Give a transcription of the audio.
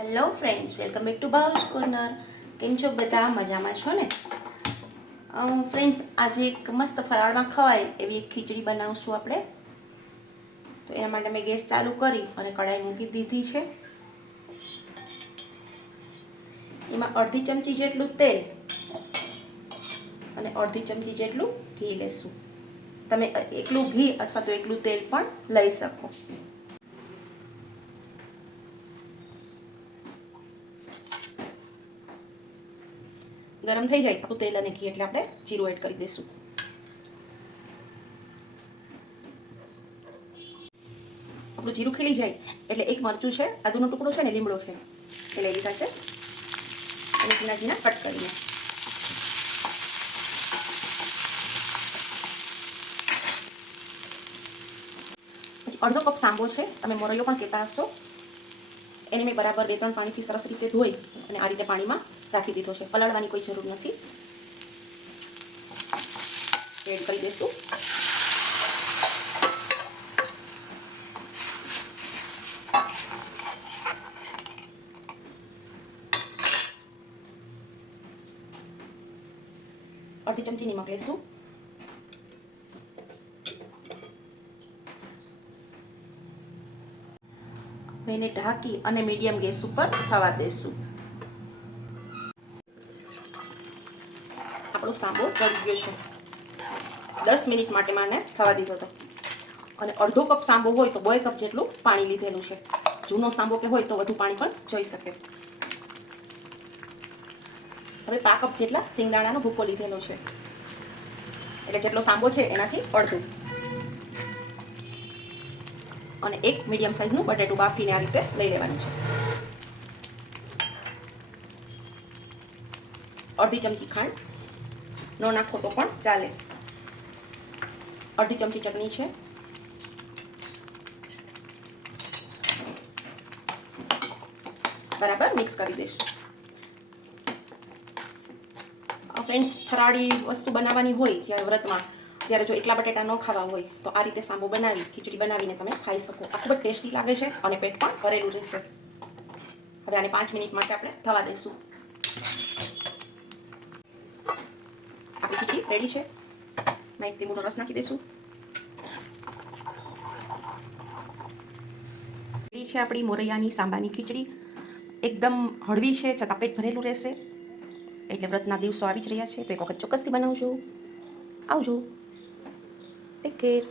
Hello friends, welcome back to બાઉસ corner. કેમ છો બધા? મજામાં છો ને? ફ્રેન્ડ્સ, આજે એક મસ્ત ફરાળમાં ખવાય એવી એક ખીચડી બનાવશું આપણે. તો એના માટે મેં ગેસ ચાલુ કરી અને કઢાઈ મૂકી દીધી છે. એમાં અડધી ચમચી જેટલું તેલ અને અડધી ચમચી જેટલું ઘી લેશું. તમે એકલું ઘી અથવા તો એકલું તેલ પણ લઈ શકો. ગરમ થઈ જાય આપણું તેલ અને ઘી એટલે આપણે જીરું એડ કરી દઈશું. આપણું જીરું ખીલી જાય એટલે એક મરચું છે, આદુનો ટુકડો છે ને લીમડો છે એ લઈ લીધા છે. એને ઝીણા ઝીણા કટ કરીને પછી અડધો કપ સાંબો છે, તમે મોરૈયો પણ કહેતા હશો. એને મેં બરાબર 2-3 પાણીથી સરસ રીતે ધોઈ અને આ રીતે પાણીમાં રાખી દીધો છે. પલાળવાની કોઈ જરૂર નથી. એડ કરી દઈશું. અડધી ચમચી નિમક લઈશું. એને ઢાંકી અને મીડિયમ ગેસ ઉપર થવા દઈશું. આપણો સાંબો ચડી ગયો છે. 10 મિનિટ માટે માને થવા દીધો હતો. અને અડધો કપ સાંબો હોય તો 2 કપ જેટલું પાણી લીધેલું છે. જૂનો સાંબો કે હોય તો વધુ પાણી પણ જોઈ શકે. હવે 5 કપ જેટલા સિંગદાણાનો ભૂકો લીધેલો છે, એટલે જેટલો સાંબો છે એનાથી અડધું. અને એક મીડિયમ સાઇઝનું બટેટું બાફીને આ રીતે લઈ લેવાનું છે. અડધી ચમચી ખાંડ, ન નાખો તો પણ ચાલે. અડધી ચમચી ચટણી છે. બરાબર મિક્સ કરી દઈશું. ફ્રેન્ડ્સ, ફરાળી વસ્તુ બનાવવાની હોય જ્યારે વ્રતમાં, ત્યારે જો એકલા બટેટા ન ખાવા હોય તો આ રીતે સાંબો બનાવી ખીચડી બનાવીને તમે ખાઈ શકો. આ ખૂબ જ ટેસ્ટી લાગે છે અને પેટ પણ ભરેલું રહેશે. હવે આને 5 મિનિટ માટે આપણે થવા દઈશું. આપણી ખીચડી રેડી છે. એક લીંબુનો રસ નાખી દઈશું. રેડી છે આપણી મોરૈયાની સાંબાની ખીચડી. એકદમ હળવી છે છતાં પેટ ભરેલું રહેશે. એટલે વ્રતના દિવસો આવી જ રહ્યા છે તો એક વખત ચોક્કસથી બનાવજો. આવજો. Take care.